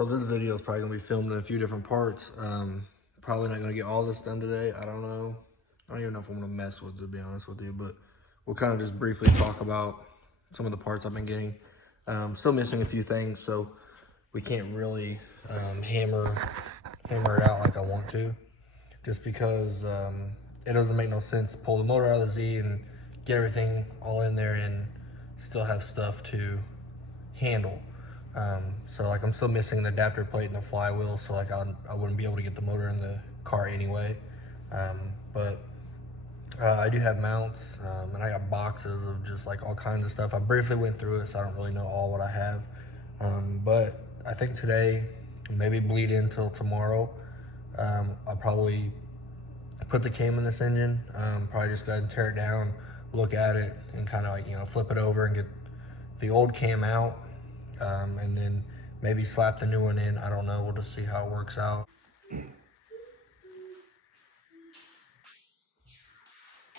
So this video is probably gonna be filmed in a few different parts. Probably not gonna get all this done today. I don't know. I don't even know if I'm gonna mess with it, to be honest with you, but we'll kind of just briefly talk about some of the parts I've been getting. Still missing a few things, so we can't really hammer it out like I want to, just because it doesn't make no sense to pull the motor out of the Z and get everything all in there and still have stuff to handle. So like I'm still missing the adapter plate and the flywheel, so like I wouldn't be able to get the motor in the car anyway. But I do have mounts, and I got boxes of just like all kinds of stuff. I briefly went through it, so I don't really know all what I have. But I think today, maybe bleed until tomorrow, I'll probably put the cam in this engine, probably just go ahead and tear it down, look at it, and kind of like, you know, flip it over and get the old cam out, and then maybe slap the new one in. I don't know, we'll just see how it works out.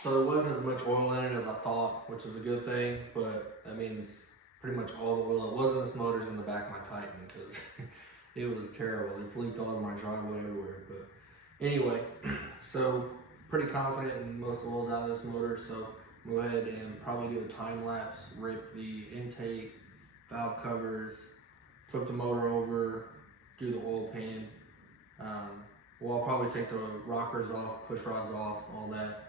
So there wasn't as much oil in it as I thought, which is a good thing, but that means pretty much all the oil. It wasn't this motor's in the back of my Titan, because it was terrible. It's leaked all over my driveway everywhere. But anyway, so pretty confident in most of the oil's out of this motor, so go ahead and probably do a time lapse, rip the intake, valve covers, flip the motor over, do the oil pan. Well, I'll probably take the rockers off, push rods off, all that.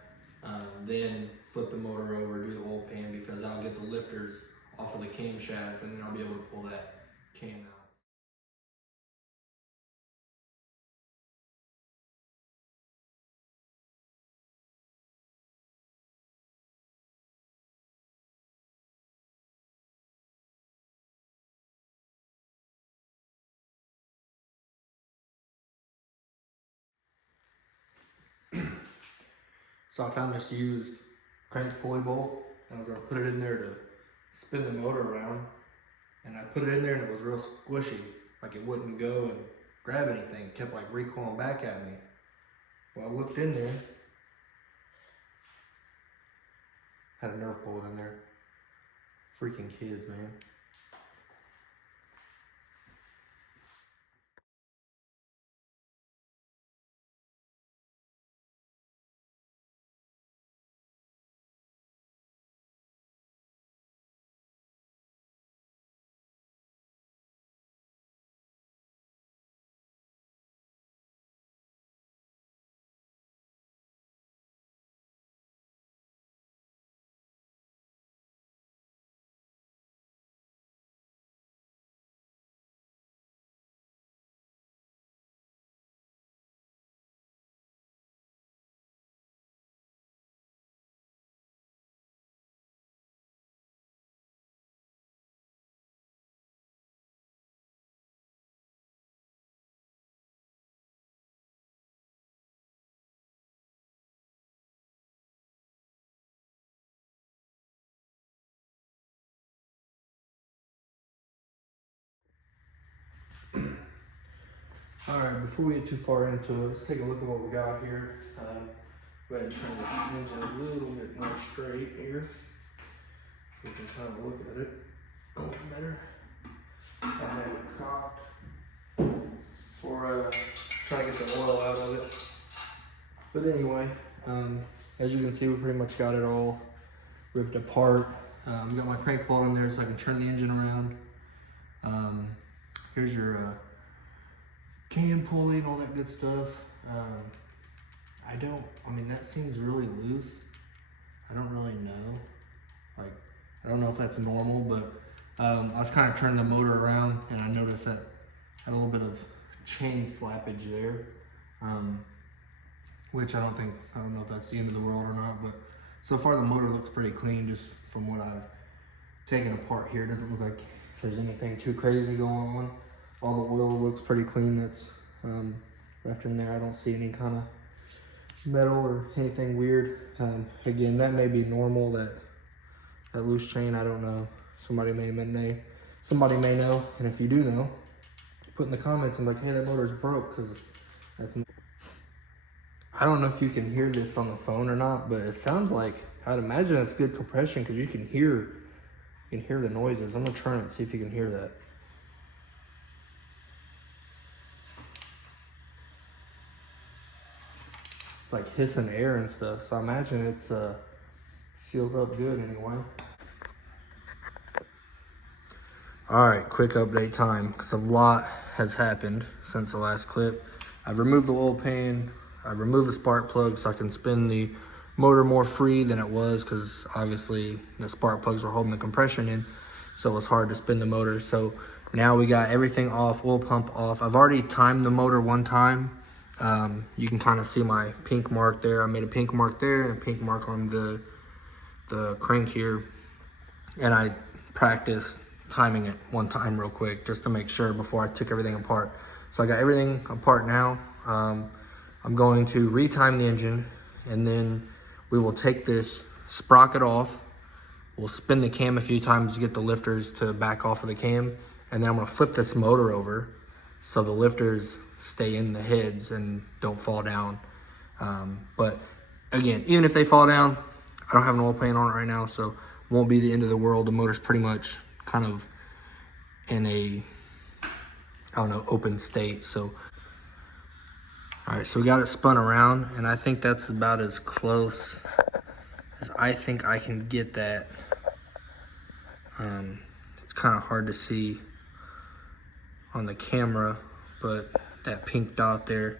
Then flip the motor over, do the oil pan, because I'll get the lifters off of the camshaft, and then I'll be able to pull that cam out. So I found this used crank pulley bolt, and I was gonna put it in there to spin the motor around, and I put it in there and it was real squishy, like it wouldn't go and grab anything. It kept like recoiling back at me. Well, I looked in there, had a Nerf bullet in there. Freaking kids, man. All right, before we get too far into it, let's take a look at what we got here. Go ahead and turn the engine a little bit more straight here, so we can kind of look at it a little better. I have it cocked for trying to get the oil out of it. But anyway, as you can see, we pretty much got it all ripped apart. Got my crank bolt in there so I can turn the engine around. Here's your cam pulley and all that good stuff. I mean, that seems really loose. I don't really know. Like, I don't know if that's normal, but I was kind of turning the motor around and I noticed that had a little bit of chain slappage there. Which I don't know if that's the end of the world or not, but so far the motor looks pretty clean just from what I've taken apart here. It doesn't look like there's anything too crazy going on. All the oil looks pretty clean that's left in there. I don't see any kind of metal or anything weird. Again, that may be normal, that loose chain, I don't know. Somebody may know, and if you do know, put in the comments and like, hey, that motor's broke, because that's... I don't know if you can hear this on the phone or not, but it sounds like, I'd imagine it's good compression, because you can hear the noises. I'm gonna turn it and see if you can hear that. it's like hissing air and stuff. So I imagine it's sealed up good anyway. All right, quick update time, because a lot has happened since the last clip. I've removed the oil pan. I've removed the spark plug so I can spin the motor more free than it was, because obviously the spark plugs were holding the compression in, so it was hard to spin the motor. So now we got everything off, oil pump off. I've already timed the motor one time. You can kind of see my pink mark there. I made a pink mark there and a pink mark on the crank here, and I practiced timing it one time real quick just to make sure before I took everything apart. So I got everything apart now. I'm going to retime the engine, and then we will take this sprocket off. We'll spin the cam a few times to get the lifters to back off of the cam, and then I'm gonna flip this motor over so the lifters stay in the heads and don't fall down. But again, even if they fall down, I don't have an oil pan on it right now, so it won't be the end of the world. The motor's pretty much kind of in a, I don't know, open state. So all right, so we got it spun around, and I think that's about as close as I think I can get that. It's kind of hard to see on the camera, but that pink dot there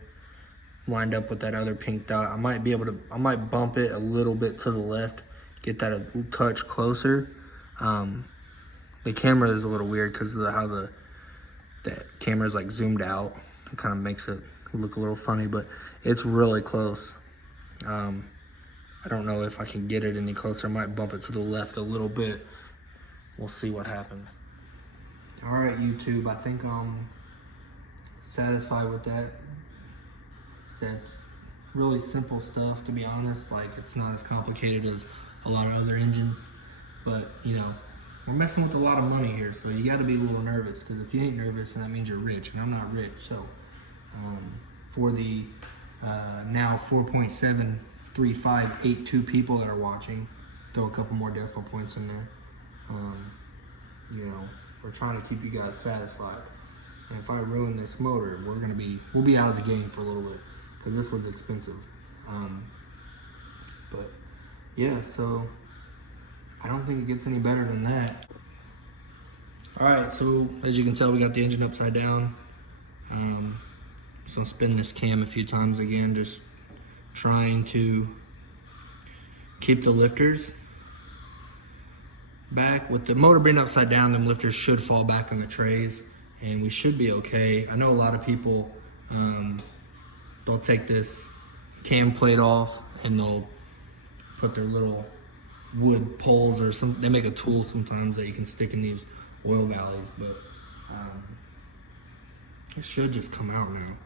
lined up with that other pink dot. I might be able to, I might bump it a little bit to the left, get that a touch closer. The camera is a little weird because of how that camera is like zoomed out. It kind of makes it look a little funny, but it's really close. I don't know if I can get it any closer. I might bump it to the left a little bit. We'll see what happens. All right, YouTube, I think I'm satisfied with that. That's really simple stuff, to be honest. Like, it's not as complicated as a lot of other engines, but you know, we're messing with a lot of money here, so you got to be a little nervous, because if you ain't nervous, then that means you're rich, and I'm not rich. So for the now 4.73582 people that are watching, throw a couple more decimal points in there. You know, we're trying to keep you guys satisfied. And if I ruin this motor, we'll be out of the game for a little bit, because this was expensive. But yeah, so I don't think it gets any better than that. All right, so as you can tell, we got the engine upside down. So I'll spin this cam a few times again, just trying to keep the lifters back. With the motor being upside down, them lifters should fall back on the trays, and we should be okay. I know a lot of people, they'll take this cam plate off and they'll put their little wood poles or some, they make a tool sometimes that you can stick in these oil valleys, but it should just come out now.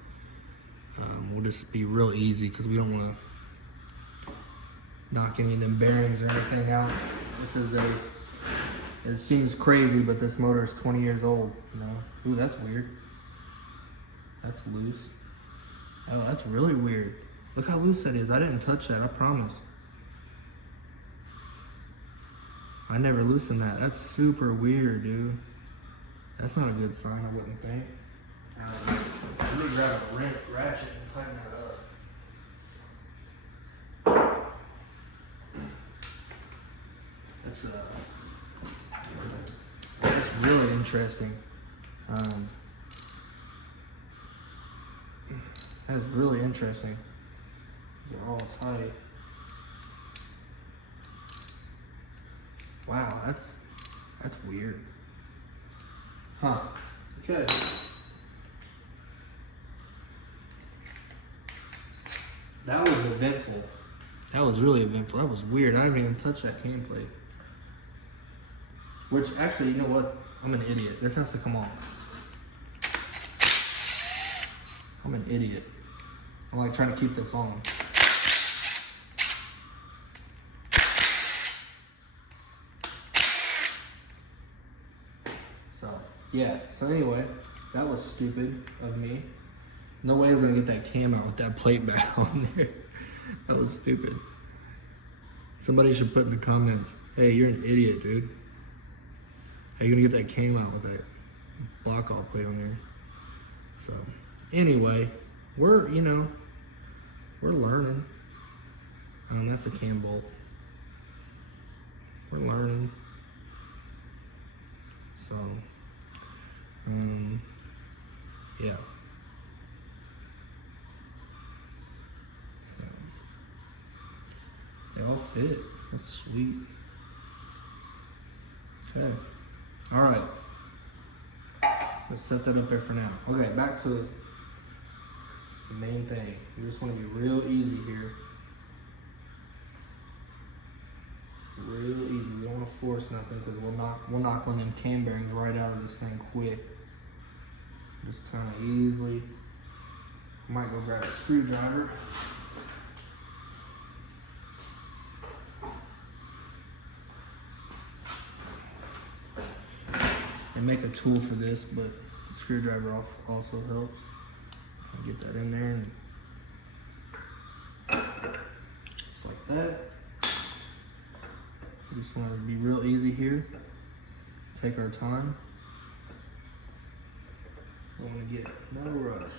We'll just be real easy, because we don't want to knock any of them bearings or anything out. This is it seems crazy, but this motor is 20 years old, you know. Ooh, that's weird. That's loose. Oh, that's really weird. Look how loose that is. I didn't touch that, I promise. I never loosened that. That's super weird, dude. That's not a good sign, I wouldn't think. Let me grab a ratchet and tighten that up. That's really interesting. That is really interesting. They're all tight. Wow, that's weird. Huh. Okay. That was eventful. That was really eventful. That was weird. I didn't even touch that cam plate. Which, actually, you know what? I'm an idiot. This has to come off. I'm an idiot. I'm like trying to keep this on. So, yeah. So anyway, that was stupid of me. No way I was gonna get that cam out with that plate back on there. That was stupid. Somebody should put in the comments, hey, you're an idiot, dude. How you gonna get that cam out with that block off plate on there? So, anyway, we're learning. That's a cam bolt. We're learning. So, yeah. So, they all fit. That's sweet. Okay. All right. Let's set that up there for now. Okay, back to the main thing. You just want to be real easy here. Real easy. We don't want to force nothing because we'll knock one of them cam bearings right out of this thing quick. Just kind of easily. Might go grab a screwdriver. They make a tool for this, but the screwdriver also helps. I'll get that in there, and just like that. We just want to be real easy here. Take our time. Don't want to get no rush.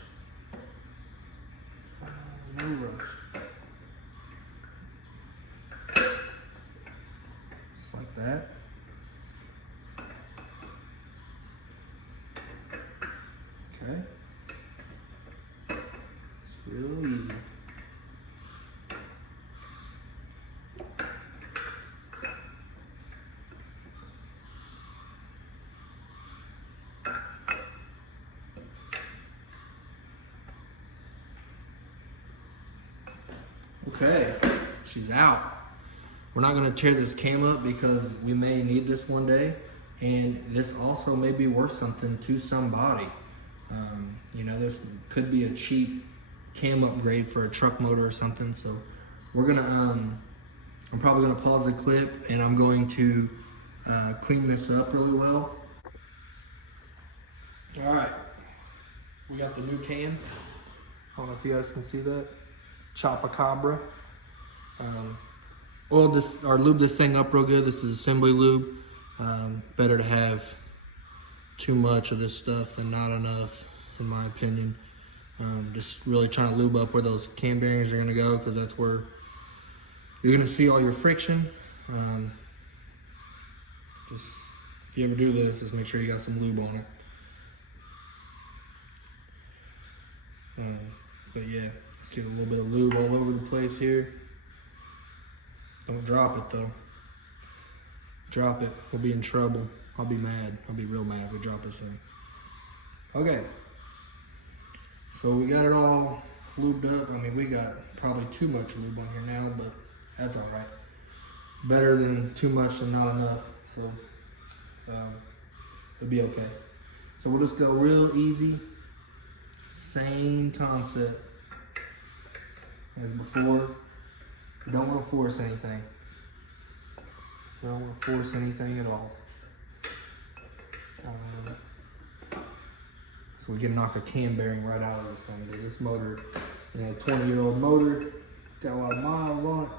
No rush. Just like that. Okay. It's real easy. Okay, she's out. We're not gonna tear this cam up because we may need this one day, and this also may be worth something to somebody. You know, this could be a cheap cam upgrade for a truck motor or something. So we're gonna, I'm probably gonna pause the clip, and I'm going to clean this up really well. All right, we got the new cam. I don't know if you guys can see that. Chopacabra. Oil this or lube this thing up real good. This is assembly lube. Better to have too much of this stuff than not enough, in my opinion. Just really trying to lube up where those cam bearings are going to go, because that's where you're going to see all your friction. Just if you ever do this, just make sure you got some lube on it. But yeah, let's get a little bit of lube all over the place here. Don't drop it though. Drop it, we'll be in trouble. I'll be mad. I'll be real mad if we drop this thing. Okay. So we got it all lubed up. I mean, we got probably too much lube on here now, but that's all right. Better than too much than not enough. So it'll be okay. So we'll just go real easy. Same concept as before. You don't want to force anything. You don't want to force anything at all. So we can knock a cam bearing right out of this thing. This motor, you know, 20-year-old motor, got a lot of miles on it.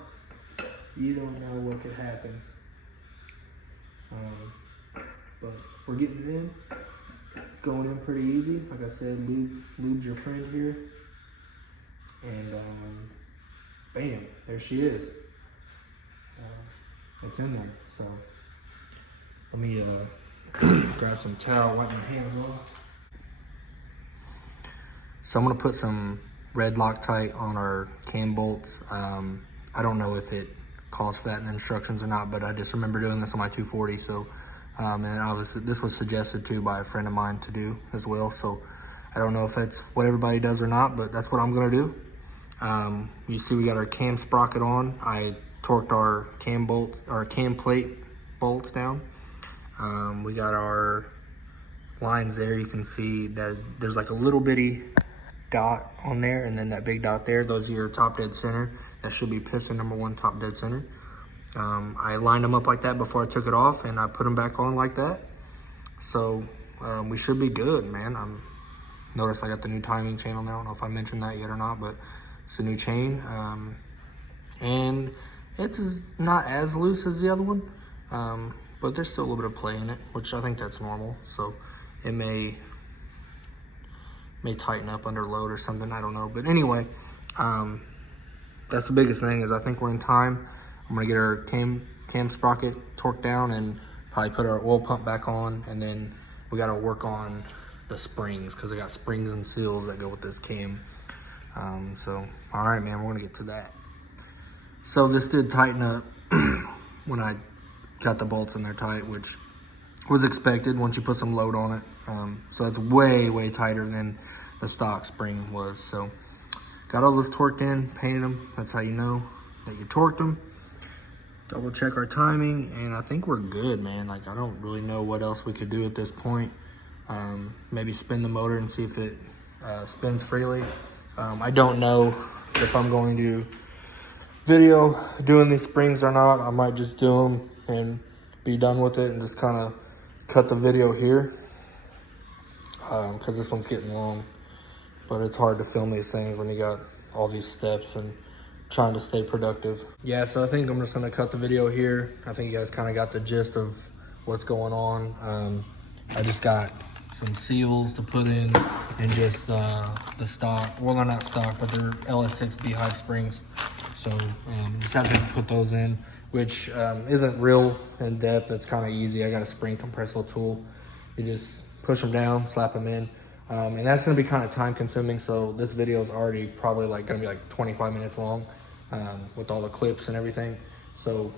You don't know what could happen. But we're getting it in. It's going in pretty easy. Like I said, lube's your friend here. And bam, there she is. It's in there. So let me grab some towel, wipe my hands off. So I'm gonna put some red Loctite on our cam bolts. I don't know if it calls for that in the instructions or not, but I just remember doing this on my 240. So, and obviously this was suggested too by a friend of mine to do as well. So I don't know if that's what everybody does or not, but that's what I'm gonna do. You see we got our cam sprocket on. I torqued our cam bolt, our cam plate bolts down. We got our lines there. You can see that there's like a little bitty dot on there, and then that big dot there. Those are your top dead center. That should be piston number 1, top dead center. I lined them up like that before I took it off, and I put them back on like that. So we should be good, man. Notice I got the new timing chain on there. I don't know if I mentioned that yet or not, but it's a new chain. And it's not as loose as the other one, but there's still a little bit of play in it, which I think that's normal. So it may tighten up under load or something, I don't know. But anyway, that's the biggest thing, is I think we're in time. I'm gonna get our cam sprocket torqued down and probably put our oil pump back on, and then we gotta work on the springs, because I got springs and seals that go with this cam. So, all right, man, we're gonna get to that. So this did tighten up when I got the bolts in there tight, which was expected once you put some load on it. So that's way, way tighter than the stock spring was. So got all those torqued in, painted them. That's how you know that you torqued them. Double check our timing, and I think we're good, man. Like, I don't really know what else we could do at this point. Maybe spin the motor and see if it spins freely. I don't know if I'm going to video doing these springs or not. I might just do them and be done with it and just kind of cut the video here, because this one's getting long. But it's hard to film these things when you got all these steps and trying to stay productive. Yeah, so I think I'm just gonna cut the video here. I think you guys kind of got the gist of what's going on. I just got some seals to put in, and just the stock, well, they're not stock, but they're LS6 beehive springs. So just have to put those in, which isn't real in depth. It's kind of easy. I got a spring compressor tool. You just push them down, slap them in. And that's gonna be kind of time consuming. So this video is already probably like gonna be like 25 minutes long with all the clips and everything. So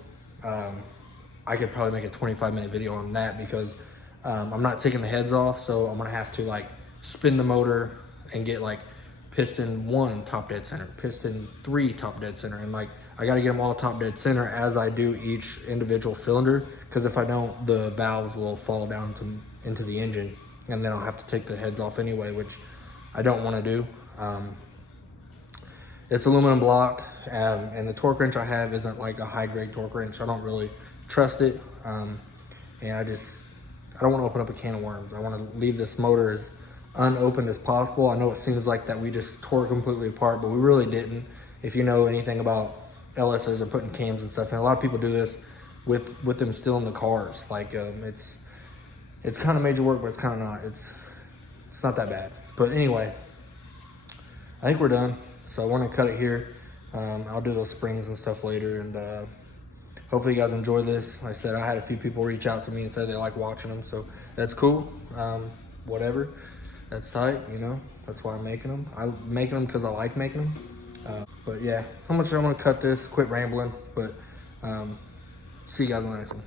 I could probably make a 25-minute video on that, because I'm not taking the heads off. So I'm gonna have to like spin the motor and get like piston 1 top dead center, piston 3 top dead center. And like, I gotta get them all top dead center as I do each individual cylinder, because if I don't, the valves will fall down into the engine, and then I'll have to take the heads off anyway, which I don't want to do. It's aluminum block, and the torque wrench I have isn't like a high grade torque wrench. I don't really trust it, and I don't want to open up a can of worms. I want to leave this motor as unopened as possible. I know it seems like that we just tore it completely apart, but we really didn't. If you know anything about LSs and putting cams and stuff, and a lot of people do this with them still in the cars. Like it's kind of major work, but it's kind of not. It's not that bad. But anyway, I think we're done. So I want to cut it here. I'll do those springs and stuff later, and hopefully you guys enjoy this. Like I said, I had a few people reach out to me and say they like watching them, so that's cool. Whatever, that's tight, you know. That's why I'm making them. I'm making them because I like making them. But yeah, I'm gonna cut this, quit rambling, but see you guys on the next one.